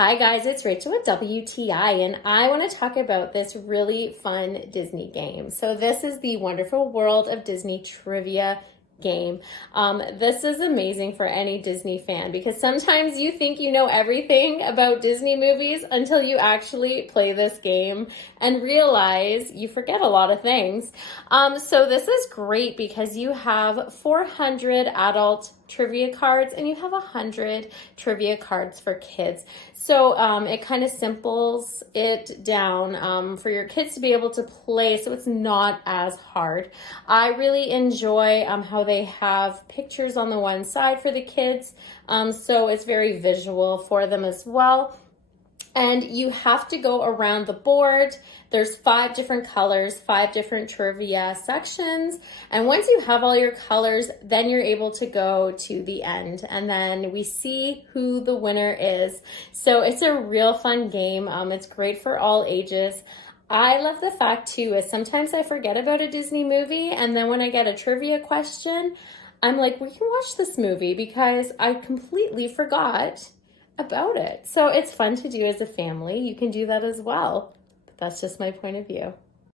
Hi guys, it's Rachel with WTI, and I want to talk about this really fun Disney game. So this is the Wonderful World of Disney trivia game. This is amazing for any Disney fan because sometimes you think you know everything about Disney movies until you actually play this game and realize you forget a lot of things. So this is great because you have 400 adult trivia cards and you have 100 trivia cards for kids. So it kind of simples it down for your kids to be able to play so it's not as hard. I really enjoy how they have pictures on the one side for the kids, so it's very visual for them as well. And you have to go around the board. There's 5 different colors, 5 different trivia sections. And once you have all your colors, then you're able to go to the end. And then we see who the winner is. So it's a real fun game. It's great for all ages. I love the fact too, is sometimes I forget about a Disney movie. And then when I get a trivia question, I'm like, we can watch this movie because I completely forgot about it. So it's fun to do as a family. You can do that as well. But that's just my point of view.